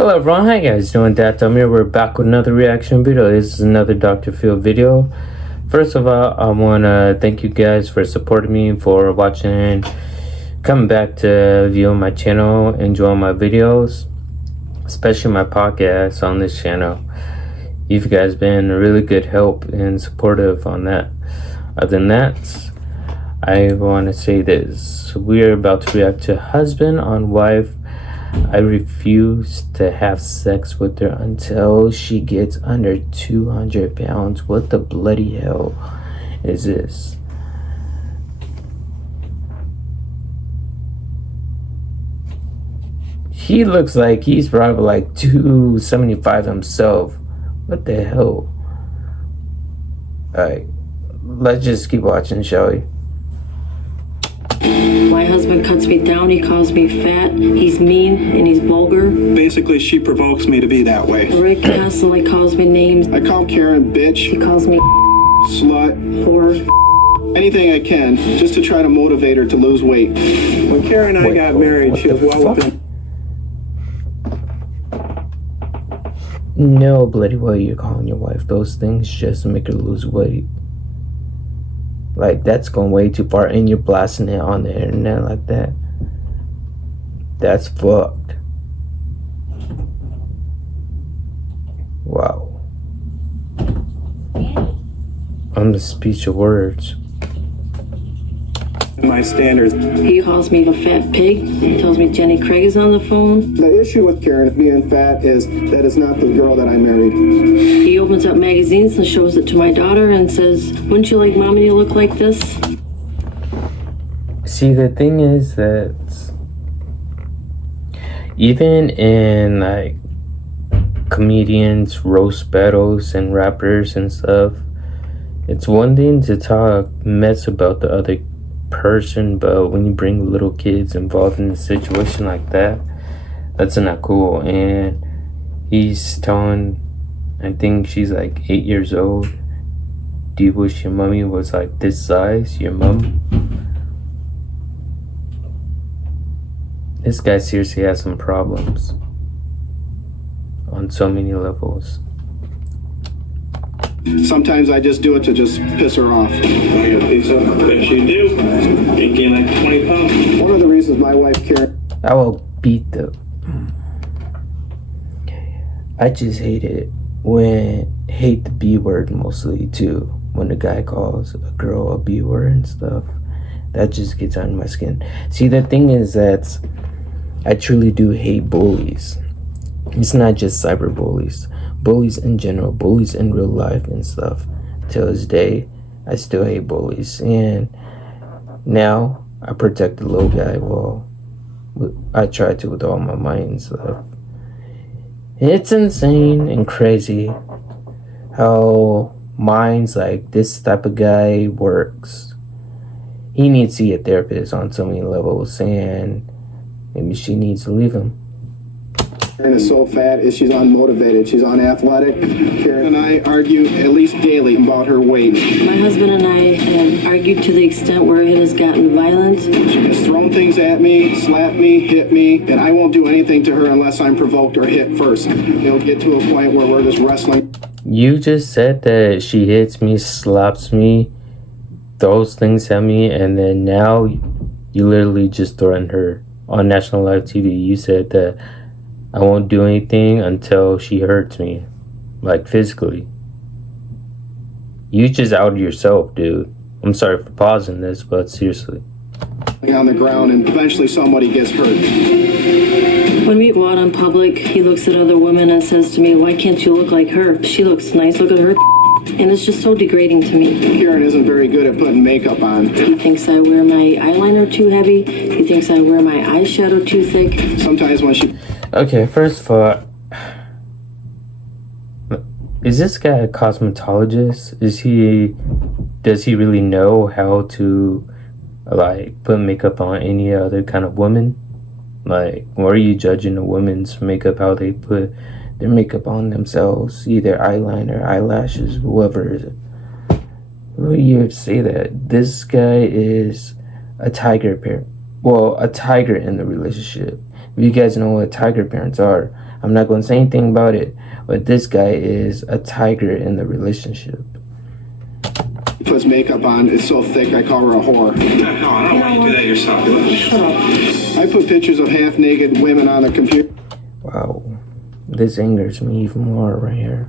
Hello everyone, how you guys doing? I'm here. We're back with another reaction video. This is another Dr. Phil video. First of all, I want to thank you guys for supporting me, for watching, coming back to viewing my channel, enjoying my videos, especially my podcast on this channel. You guys been a really good help and supportive on that. Other than that, I want to say this. We're about to react to husband on wife. I refuse to have sex with her until she gets under 200 pounds. What the bloody hell is this? He looks like he's probably like 275 himself. What the hell? Alright, let's just keep watching, shall we? My husband cuts me down, he calls me fat, he's mean, and he's vulgar. Basically, she provokes me to be that way. Rick constantly calls me names. I call Karen bitch, He calls me slut, whore. anything I can, just to try to motivate her to lose weight. When Karen and I got married, she was well within... No bloody way you're calling your wife those things just to make her lose weight. Like, that's going way too far, and you're blasting it on the internet like that. That's fucked. Wow. I'm the speech of words. my standards. He calls me a fat pig. He tells me Jenny Craig is on the phone. The issue with Karen being fat is that is not the girl that I married. He opens up magazines and shows it to my daughter and says, "Wouldn't you like mommy to look like this?" See, the thing is that even in like comedians, roast battles, and rappers and stuff, it's one thing to talk mess about the other person, but when you bring little kids involved in a situation like that, that's not cool. And he's telling, I think she's like 8 years old, do you wish your mommy was like this size, your mom? This guy seriously has some problems on so many levels. Sometimes I just do it to just piss her off. I got pizza. Bet you do. You gain like 20 pounds. One of the reasons my wife Karen... I will beat the... I just hate it hate the B word mostly too. When the guy calls a girl a B word and stuff, that just gets on my skin. See, the thing is that I truly do hate bullies. It's not just cyber bullies. Bullies in general, bullies in real life and stuff. Till this day, I still hate bullies. And now I protect the little guy. Well, I try to with all my might and stuff. It's insane and crazy how minds like this type of guy works. He needs to see a therapist on so many levels, and maybe she needs to leave him. Karen is so fat is she's unmotivated, she's unathletic. Karen and I argue at least daily about her weight. My husband and I have argued to the extent where it has gotten violent. She has thrown things at me, slapped me, hit me, and I won't do anything to her unless I'm provoked or hit first. It'll get to a point where we're just wrestling. You just said that she hits me, slaps me, throws things at me, and then now you literally just threatened her on national live TV. You said that I won't do anything until she hurts me, like physically. You just outed yourself, dude. I'm sorry for pausing this, but seriously. On the ground and eventually somebody gets hurt. When we go out in public, he looks at other women and says to me, "Why can't you look like her? She looks nice, look at her." And it's just so degrading to me. Karen isn't very good at putting makeup on. He thinks I wear my eyeliner too heavy. He thinks I wear my eyeshadow too thick. Sometimes when she... Okay, first of all, is this guy a cosmetologist? Does he really know how to like put makeup on any other kind of woman? Like, why are you judging a woman's makeup, how they put their makeup on themselves, either eyeliner, eyelashes, whoever? Who are you to say that? This guy is a tiger parent. Well, a tiger in the relationship. You guys know what tiger parents are. I'm not going to say anything about it, but this guy is a tiger in the relationship. Puts makeup on. It's so thick I call her a whore. No, I don't want you to do that yourself. Shut up. I put pictures of half-naked women on the computer Wow. This angers me even more right here.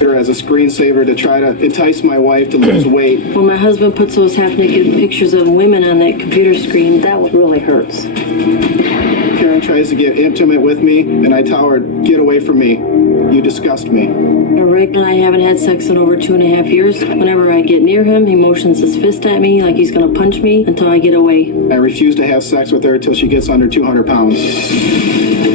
as a screensaver to try to entice my wife to lose weight. When my husband puts those half-naked pictures of women on that computer screen, that really hurts. Karen tries to get intimate with me, and I tell her, get away from me. You disgust me. Rick and I haven't had sex in over 2.5 years. Whenever I get near him, he motions his fist at me like he's gonna punch me until I get away. I refuse to have sex with her until she gets under 200 pounds.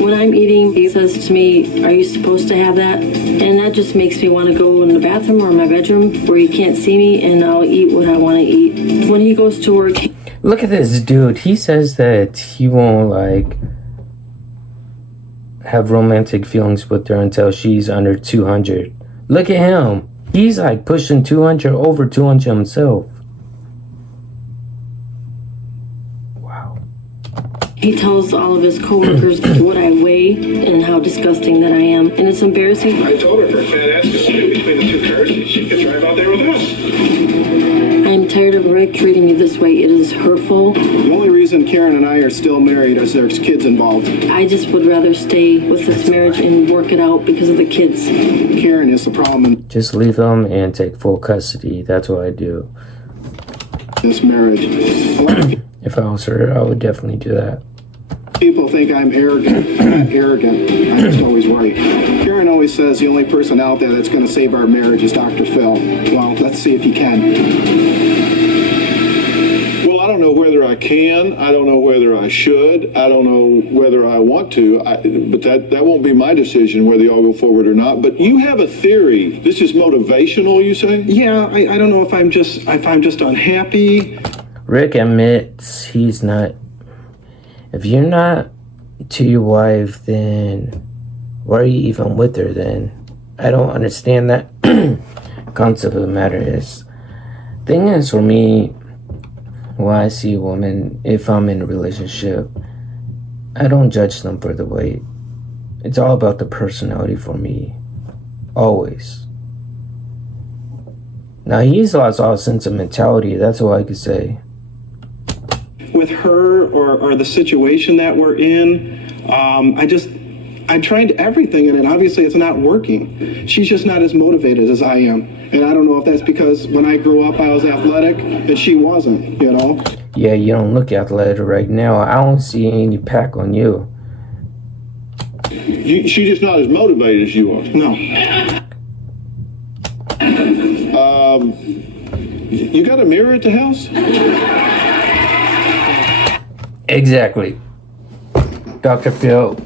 When I'm eating, he says to me, are you supposed to have that? And that just makes me want to go in the bathroom or my bedroom where you can't see me, and I'll eat what I want to eat. When he goes to work... Look at this dude. He says that he won't, like, have romantic feelings with her until she's under 200. Look at him. He's, like, pushing 200, over 200 himself. He tells all of his coworkers what I weigh and how disgusting that I am. And it's embarrassing. I told her for a fat ass to sit between the two cars, she could drive out there with us. I'm tired of Rick treating me this way. It is hurtful. The only reason Karen and I are still married is there's kids involved. I just would rather stay with this marriage and work it out because of the kids. Karen is the problem in Just leave him and take full custody. That's what I do. this marriage. A lot of If I was her, I would definitely do that. people think I'm arrogant. I'm not arrogant. I'm just always right. Karen always says the only person out there that's going to save our marriage is Dr. Phil. Well, let's see if he can. Well, I don't know whether I can. I don't know whether I should. I don't know whether I want to. But that won't be my decision whether y'all go forward or not. But you have a theory. This is motivational, you say? Yeah, I don't know if I'm just unhappy. Rick admits he's not. If you're not to your wife, then why are you even with her then? I don't understand that. Concept of the matter is, thing is for me, when I see a woman, if I'm in a relationship, I don't judge them for the weight. It's all about the personality for me. Always. Now he's lost all sense of mentality, that's all I could say. With her or the situation that we're in, I tried everything and obviously it's not working. She's just not as motivated as I am. And I don't know if that's because when I grew up I was athletic and she wasn't, you know? Yeah, you don't look athletic right now. I don't see any pack on you. She's just not as motivated as you are. No. You got a mirror at the house? Exactly. Dr. Phil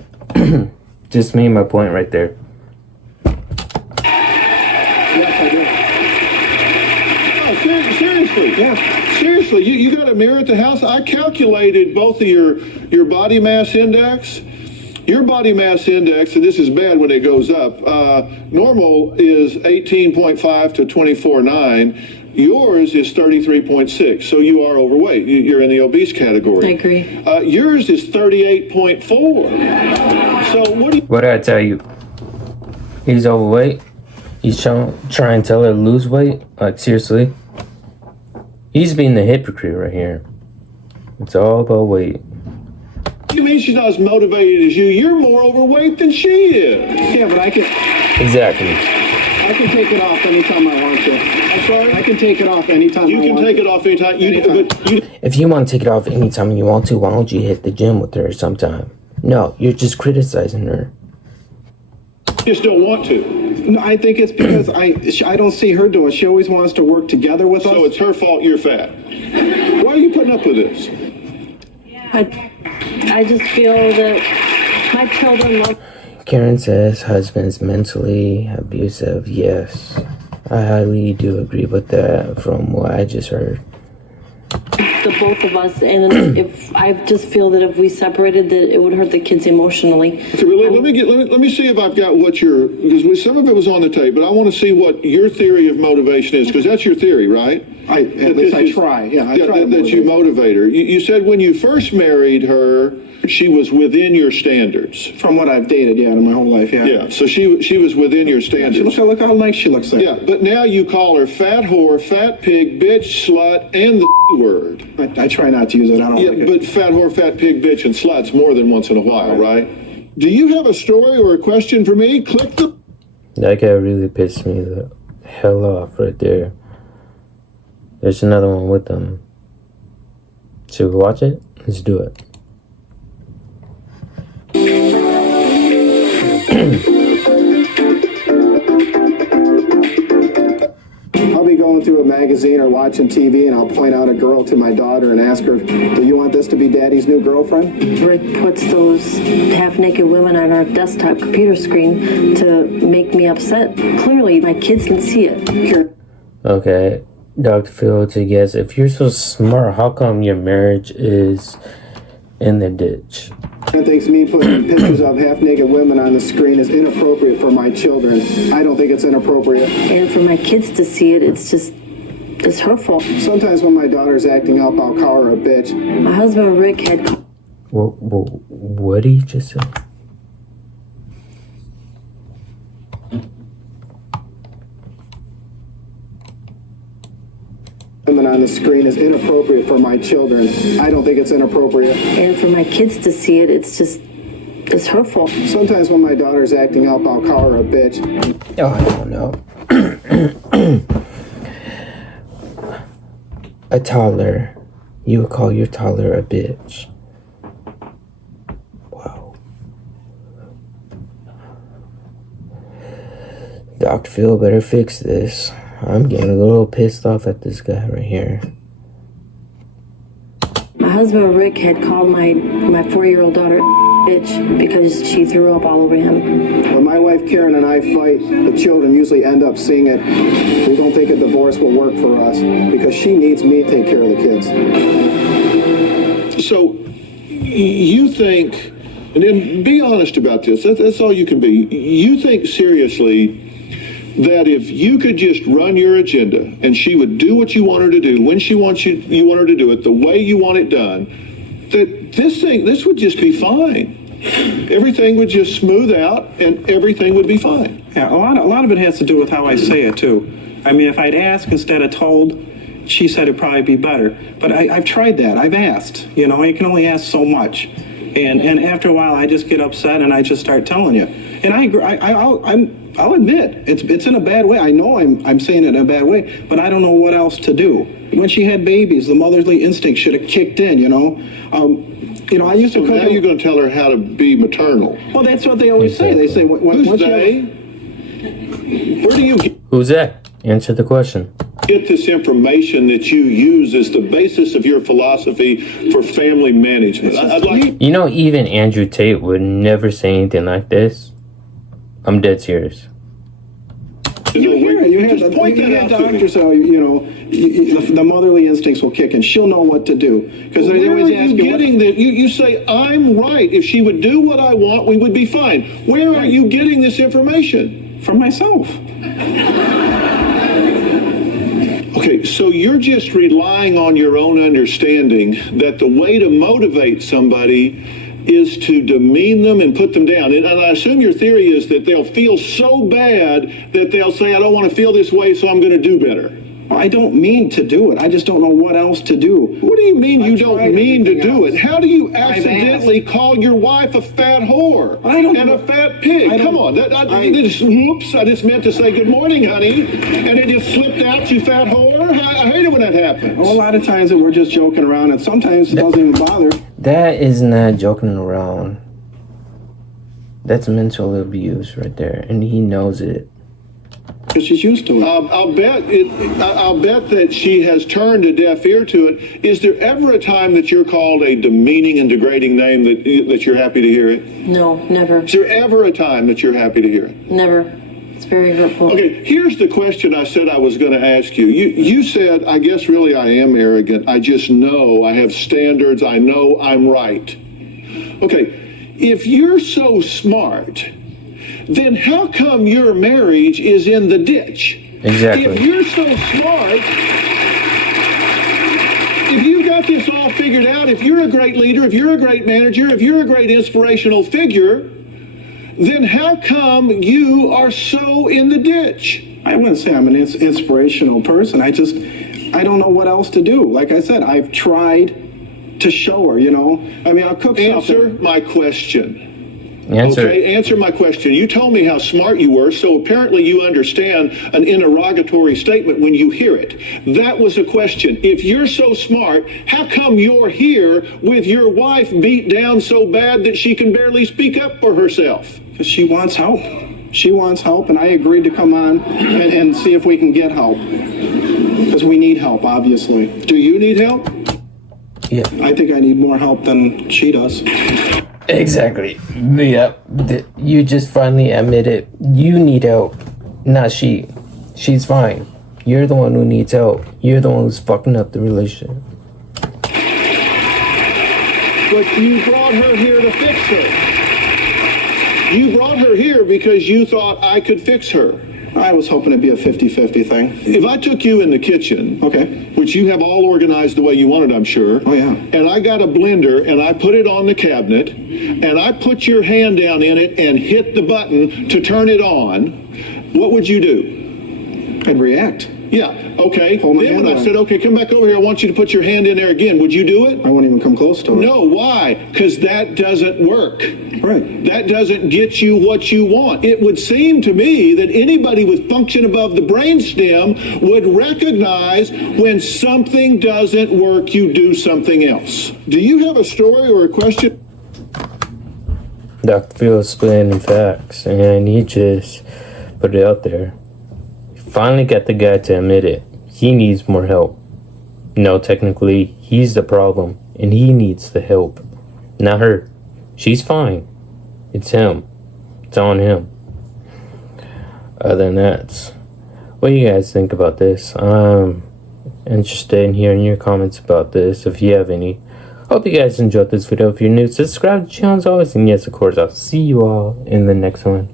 just made my point right there. Yes, I do. Oh, seriously? Yeah. Seriously, you got a mirror at the house? I calculated both of your body mass index. Your body mass index, and this is bad when it goes up, normal is 18.5 to 24.9. Yours is 33.6, so you are overweight. You're in the obese category. I agree. Yours is 38.4. So what do you... What did I tell you? He's overweight. He's trying to tell her to lose weight. Like, seriously? He's being the hypocrite right here. It's all about weight. You mean she's not as motivated as you? You're more overweight than she is. Yeah, but I can Exactly. take it off anytime I want to. I'm sorry? I can take it off anytime You I can want take to. it off anytime. If you want to take it off anytime you want to, why don't you hit the gym with her sometime? No, you're just criticizing her. just don't want to. No, I think it's because I don't see her do it. She always wants to work together with us. So it's her fault you're fat. Why are you putting up with this? I just feel that my children love... Karen says husband's mentally abusive. Yes, I highly do agree with that from what I just heard. the both of us, and if I just feel that if we separated, that it would hurt the kids emotionally. Okay, but let me see if I've got what your, because some of it was on the tape, but I want to see what your theory of motivation is, because that's your theory, right? At least I try. Yeah, I try. That you motivate her. You said when you first married her, she was within your standards. From what I've dated, in my whole life, Yeah, so she was within your standards. Look how nice she looks like. Yeah, but now you call her fat whore, fat pig, bitch, slut, and the word. I try not to use it. I don't like it. But fat whore, fat pig, bitch, and sluts more than once in a while, right? Do you have a story or a question for me? Click the... That guy really pissed me the hell off right there. There's another one with them. Should we watch it? Let's do it. I'll be going through a magazine or watching TV, and I'll point out a girl to my daughter and ask her, do you want this to be Daddy's new girlfriend? Rick puts those half-naked women on our desktop computer screen to make me upset. Clearly, my kids can see it. Okay, Dr. Phil, to guess, if you're so smart, how come your marriage is in the ditch? Karen thinks me putting pictures of half-naked women on the screen is inappropriate for my children. I don't think it's inappropriate. And for my kids to see it, it's hurtful. Sometimes when my daughter's acting up, I'll call her a bitch. My husband Rick had... What did he just say? Women on the screen is inappropriate for my children. I don't think it's inappropriate. And for my kids to see it, it's hurtful. Sometimes when my daughter's acting up, I'll call her a bitch. Oh, I don't know. A toddler. You would call your toddler a bitch. Wow. Dr. Phil better fix this. I'm getting a little pissed off at this guy right here. My husband Rick had called my 4-year-old daughter bitch because she threw up all over him. When my wife Karen and I fight, the children usually end up seeing it. We don't think a divorce will work for us because she needs me to take care of the kids. So, you think, and then be honest about this, that's all you can be. You think seriously that if you could just run your agenda and she would do what you want her to do, when she wants you want her to do it, the way you want it done, that this would just be fine. Everything would just smooth out and everything would be fine. Yeah, a lot of it has to do with how I say it too. I mean, if I'd ask instead of told, she said it'd probably be better. But I've tried that. I've asked. You know, you can only ask so much. And after a while, I just get upset and I just start telling you. And I agree. I'll admit it's in a bad way. I know I'm saying it in a bad way, but I don't know what else to do. When she had babies, the motherly instinct should have kicked in. You know, I used to. So now you're going to tell her how to be maternal. Well, that's what they always say. They say, Who's they? Where do you Who's that? Answer the question. get this information that you use as the basis of your philosophy for family management? I'd like. You know, even Andrew Tate would never say anything like this. I'm dead serious. You hear it. You have Just point that out to me. doctors, so the motherly instincts will kick in. She'll know what to do because they Where always are ask you you. getting that? You say, I'm right. If she would do what I want, we would be fine. Where are you getting this information? From myself. Okay, so you're just relying on your own understanding that the way to motivate somebody is to demean them and put them down. And I assume your theory is that they'll feel so bad that they'll say, I don't want to feel this way, so I'm going to do better. I don't mean to do it. I just don't know what else to do. What do you mean you don't mean to do it? How do you I've accidentally call your wife a fat whore I don't- and a fat pig? I don't- Come on. Whoops, I just meant to say good morning, honey. And it just slipped out, you fat whore. I hate it when that happens. Well, a lot of times that we're just joking around, and sometimes it doesn't even bother. That is not joking around. That's mental abuse right there, and he knows it. Because she's used to it. I'll bet that she has turned a deaf ear to it. Is there ever a time that you're called a demeaning and degrading name that you're happy to hear it? No, never. Is there ever a time that you're happy to hear it? Never. It's very hurtful. Okay, here's the question I said I was going to ask you. You said, I guess really I am arrogant. I just know I have standards. I know I'm right. Okay, if you're so smart, then how come your marriage is in the ditch? Exactly. If you're so smart, if you got this all figured out, if you're a great leader, if you're a great manager, if you're a great inspirational figure, then how come you are so in the ditch? I wouldn't say I'm an inspirational person. I don't know what else to do. Like I said, I've tried to show her, you know. I mean, I'll cook Answer something. my question. Answer. Okay, answer my question. You told me how smart you were, so apparently you understand an interrogatory statement when you hear it. That was a question. If you're so smart, how come you're here with your wife beat down so bad that she can barely speak up for herself? Because she wants help. She wants help, and I agreed to come on and see if we can get help. Because we need help, obviously. Do you need help? Yeah. I think I need more help than she does. Exactly. Yeah. You just finally admitted you need help, not she. She's fine. You're the one who needs help. You're the one who's fucking up the relationship. But you brought her here to fix her. You brought her here because you thought I could fix her. I was hoping it'd be a 50-50 thing. If I took you in the kitchen, Okay. which you have all organized the way you wanted, I'm sure. Oh, yeah. And I got a blender and I put it on the cabinet and I put your hand down in it and hit the button to turn it on, what would you do? I'd react. Yeah, okay. Hold my Then when hand I on. said, okay, come back over here, I want you to put your hand in there again, would you do it? I won't even come close to her. No, why? Because that doesn't work. Right. That doesn't get you what you want. It would seem to me that anybody with function above the brainstem would recognize when something doesn't work, you do something else. Do you have a story or a question? Dr. Phil is explaining facts, and he just put it out there. Finally got the guy to admit it. He needs more help. No, technically, he's the problem, and he needs the help. Not her. She's fine. It's him. It's on him. Other than that, what do you guys think about this? I'm interested in hearing your comments about this, if you have any. Hope you guys enjoyed this video. If you're new, subscribe to the channel as always, and yes, of course, I'll see you all in the next one.